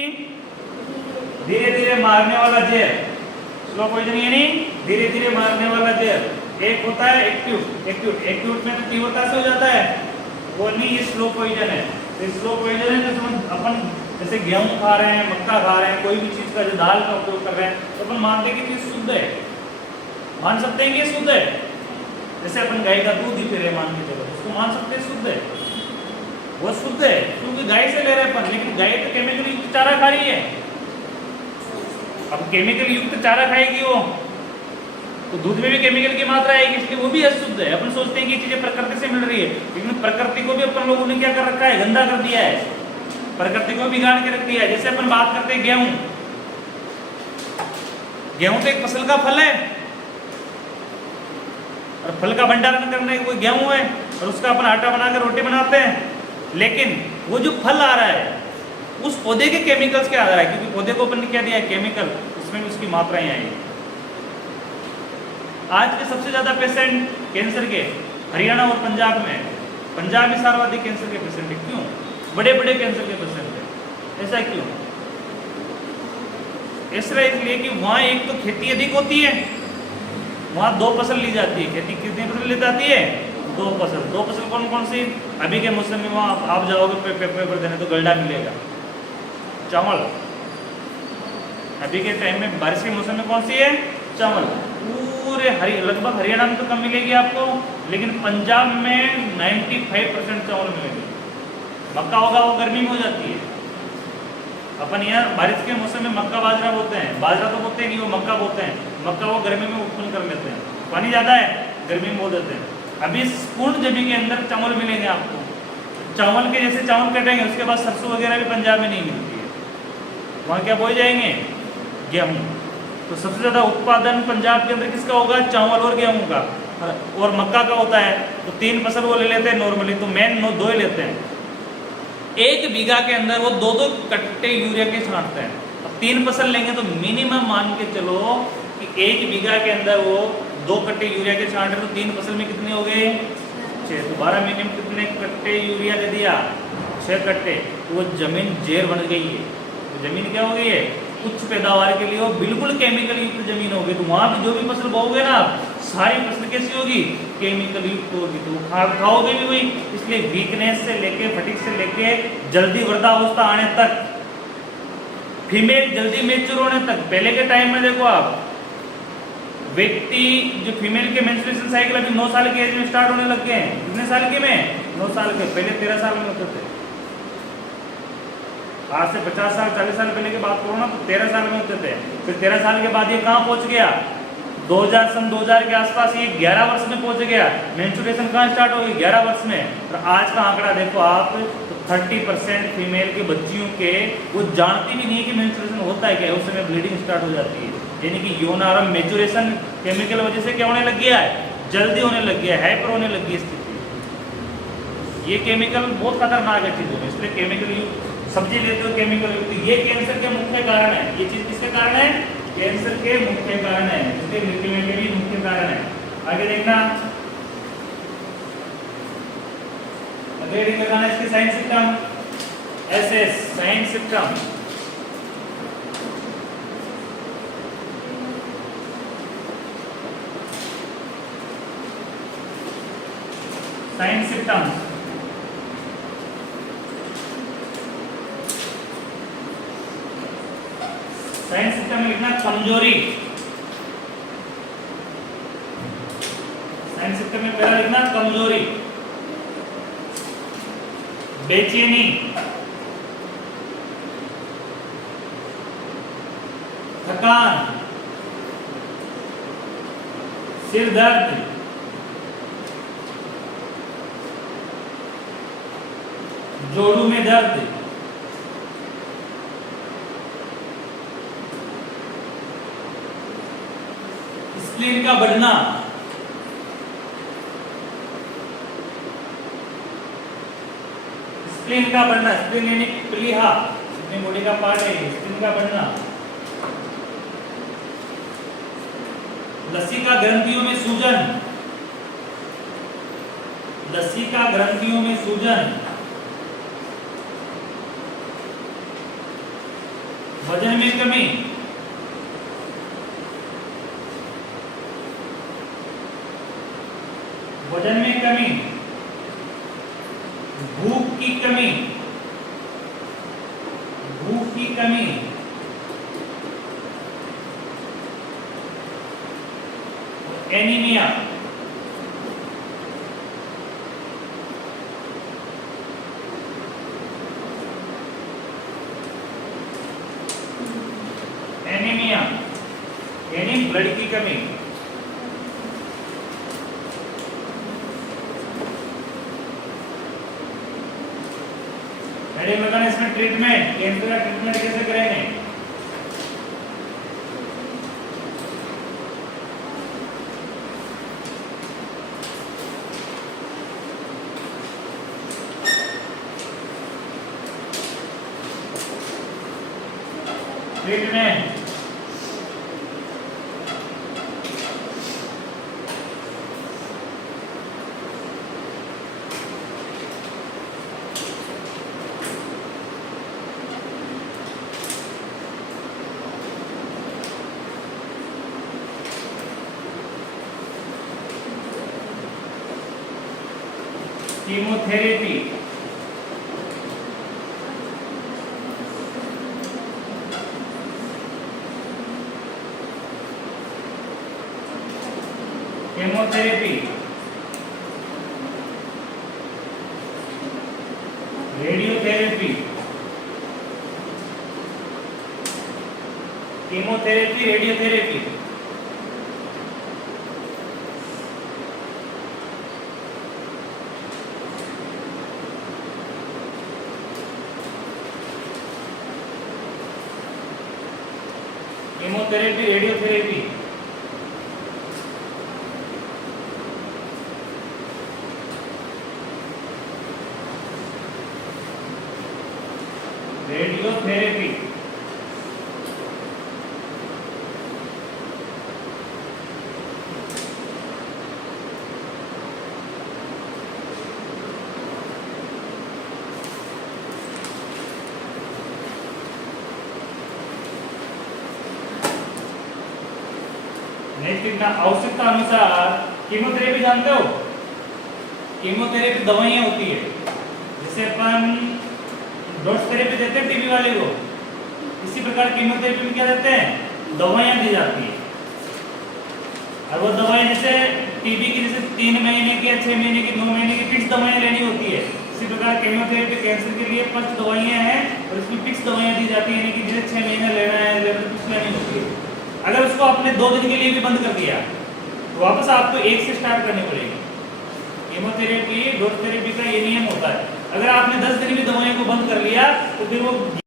धीरे धीरे मारने वाला जहर, स्लो पॉइजन यानी धीरे धीरे मारने वाला जहर। एक होता है एक्यूट, एक्यूट में तो तीव्रता से हो जाता है, वो नहीं, ये स्लो पॉइजन है। तो स्लो पॉइजन है तो अपन जैसे गेहूं खा रहे हैं, मक्का खा रहे हैं, कोई भी चीज का जो दाल का उपयोग कर रहे हैं, तो अपन मानते हैं कि चीज शुद्ध है, मान सकते हैं कि ये शुद्ध है। जैसे अपन गाय का दूध ही पी रहे मान के चलो, उसको मान सकते हैं शुद्ध है, वो शुद्ध है क्योंकि गाय से ले रहे हैं अपन। लेकिन गाय तो केमिकल युक्त चारा खा रही है, अब केमिकल युक्त चारा खाएगी वो तो दूध में भी केमिकल की मात्रा आएगी, इसलिए वो भी अशुद्ध है। अपन सोचते हैं कि ये चीजें प्रकृति से मिल रही है, लेकिन प्रकृति को भी अपन लोगों ने क्या कर रखा है, गंदा कर दिया है, प्रकृति को बिगाड़ के रख दिया है। जैसे अपन बात करते हैं गेहूं, गेहूं तो एक फसल का फल है और फल का भंडारण करने कोई गेहूं है और उसका अपन आटा बनाकर रोटी बनाते हैं। लेकिन वो जो फल आ रहा है उस पौधे के केमिकल्स के आ रहा है, क्योंकि पौधे को अपन ने क्या दिया है, केमिकल, उसमें भी उसकी मात्राएं आएगी। आज के सबसे ज्यादा पेशेंट कैंसर के हरियाणा और पंजाब में, पंजाब में सर्वाधिक कैंसर के पेशेंट है। क्यों? बड़े बड़े कैंसर के पेशेंट है। ऐसा क्यों? ऐसा इसलिए कि वहाँ एक तो खेती अधिक होती है, वहाँ 2 फसल ली जाती है। खेती कितनी फसल ली जाती है? 2 फसल। 2 फसल कौन कौन सी? अभी के मौसम में वहाँ आप जाओगे पेपर देने तो गलडा मिलेगा, चावल। अभी के टाइम में बारिश के मौसम में कौन सी है? चावल। पूरे लगभग हरियाणा में तो कम मिलेगी आपको, लेकिन पंजाब में 95% चावल मिलेगी। मक्का होगा वो गर्मी में हो जाती है। अपन यहाँ बारिश के मौसम में मक्का बाजरा बोते हैं, बाजरा तो बोते नहीं, वो मक्का बोते हैं। मक्का वो गर्मी में उत्पन्न कर लेते हैं, पानी ज़्यादा है गर्मी में बो देते हैं। अभी पूर्ण जमीन के अंदर चावल मिलेंगे आपको, चावल के जैसे चावल कटेंगे उसके बाद सरसों वगैरह भी पंजाब में नहीं मिलती है, वहाँ क्या बोए जाएंगे? गेहूँ। तो सबसे ज़्यादा उत्पादन पंजाब के अंदर किसका होगा? चावल और गेहूँ का, और मक्का का होता है। तो 3 फसल वो ले लेते हैं नॉर्मली, तो मेन 2 ही लेते हैं। 1 बीघा के अंदर वो 2-2 कट्टे यूरिया के छांटते हैं। अब 3 फसल लेंगे तो मिनिमम मान के चलो कि 1 बीघा के अंदर वो 2 कट्टे यूरिया के छांट रहे, तो 3 फसल में कितने हो गए? 6। तो 12 मिनिमम कितने कट्टे यूरिया दे दिया? 6 कट्टे। तो वो जमीन जेर बन गई है। तो जमीन क्या हो गई है? उच्च पैदावार के लिए वो बिल्कुल केमिकल युक्त जमीन होगी। तो वहाँ भी जो भी फसल बोओगे ना, सारी फसल कैसी होगी? केमिकल युक्त होगी। तो खाओगे भी वही। इसलिए वीकनेस से लेके, फटीग से लेके जल्दी वृद्धावस्था आने तक, फीमेल जल्दी मेच्योर होने तक। पहले के टाइम में देखो आप, व्यक्ति जो फीमेल के मेंस्ट्रुएशन साइकिल अभी 9 साल की एज में स्टार्ट होने लग गए हैं। कितने साल के में? 9 साल के। पहले 13 साल में होते थे। आज से 50 साल 40 साल पहले की बात करो ना, तो 13 साल में होते थे। फिर 13 साल के बाद ये कहाँ पहुंच गया? 2000 के आसपास ये 11 वर्ष में पहुंच गया। मेंस्ट्रुएशन कहाँ स्टार्ट हो गई? 11 वर्ष में। और आज का आंकड़ा देखो आप, तो 30% फीमेल के बच्चियों के वो जानती भी नहीं कि मेंस्ट्रुएशन होता है क्या, उस समय ब्लीडिंग स्टार्ट हो जाती है। यानी कि यौन आरंभ मैच्योरेशन केमिकल वजह से क्या होने लग गया है? जल्दी होने लग गया है, हाइपर होने लग गई स्थिति। ये केमिकल बहुत खतरनाक है चीज़ों में, इसलिए केमिकल सब्जी लेते हो केमिकल युक्त, ये कैंसर के मुख्य कारण है। ये चीज किसके कारण है? कैंसर के मुख्य कारण है, इसलिए मृत्यु में भी मुख्य कारण है। आगे देखना, रीडिंग लगाना इसके sign system, SS sign system. Sign system science system में लिखना कमजोरी। साइंस सिस्टम में पहला लिखना कमजोरी, बेचैनी, थकान, सिर दर्द, जोड़ों में दर्द, स्प्लीन का बढ़ना, स्प्लीन का बढ़ना, स्प्लीन यानी प्लीहा, अपनी बॉडी का पार्ट है, स्प्लीन का बढ़ना, लसिका ग्रंथियों में सूजन, लसिका ग्रंथियों में सूजन, वजन में कमी, वजन में कमी, भूख की कमी, भूख की कमी, एनीमिया, एनीमिया यानी ब्लड की कमी। इसमें ट्रीटमेंट, कैंसर का ट्रीटमेंट कैसे करेंगे? Treatment chemotherapy, chemotherapy, radiotherapy, chemotherapy, radiotherapy, chemotherapy, radiotherapy, radiotherapy, next आवश्यकता अनुसार कीमोथेरेपी जानते हो? कीमोथेरेपी दवाइयां होती है, जैसे अपन डोज थेरेपी देते हैं टीबी वाले को, इसी प्रकार कीमोथेरेपी में क्या देते हैं? दवाइयां दी जाती है। और वो दवाई जैसे टीबी की जैसे 3 महीने की या 6 महीने की 9 महीने की फिक्स दवाइयां लेनी होती है, इसी प्रकार कीमोथेरेपी कैंसर के लिए 5 दवाइयां हैं और इसमें फिक्स दवाइयां दी जाती है, यानी कि जैसे 6 महीने लेना है, फिक्स लेनी होती है। अगर उसको आपने 2 दिन के लिए भी बंद कर दिया तो वापस आपको 1 से स्टार्ट करनी पड़ेगी। कीमोथेरेपी, डोज थेरेपी का ये नियम होता है। अगर आपने 10 दिन भी दवाइयों को बंद कर लिया तो फिर वो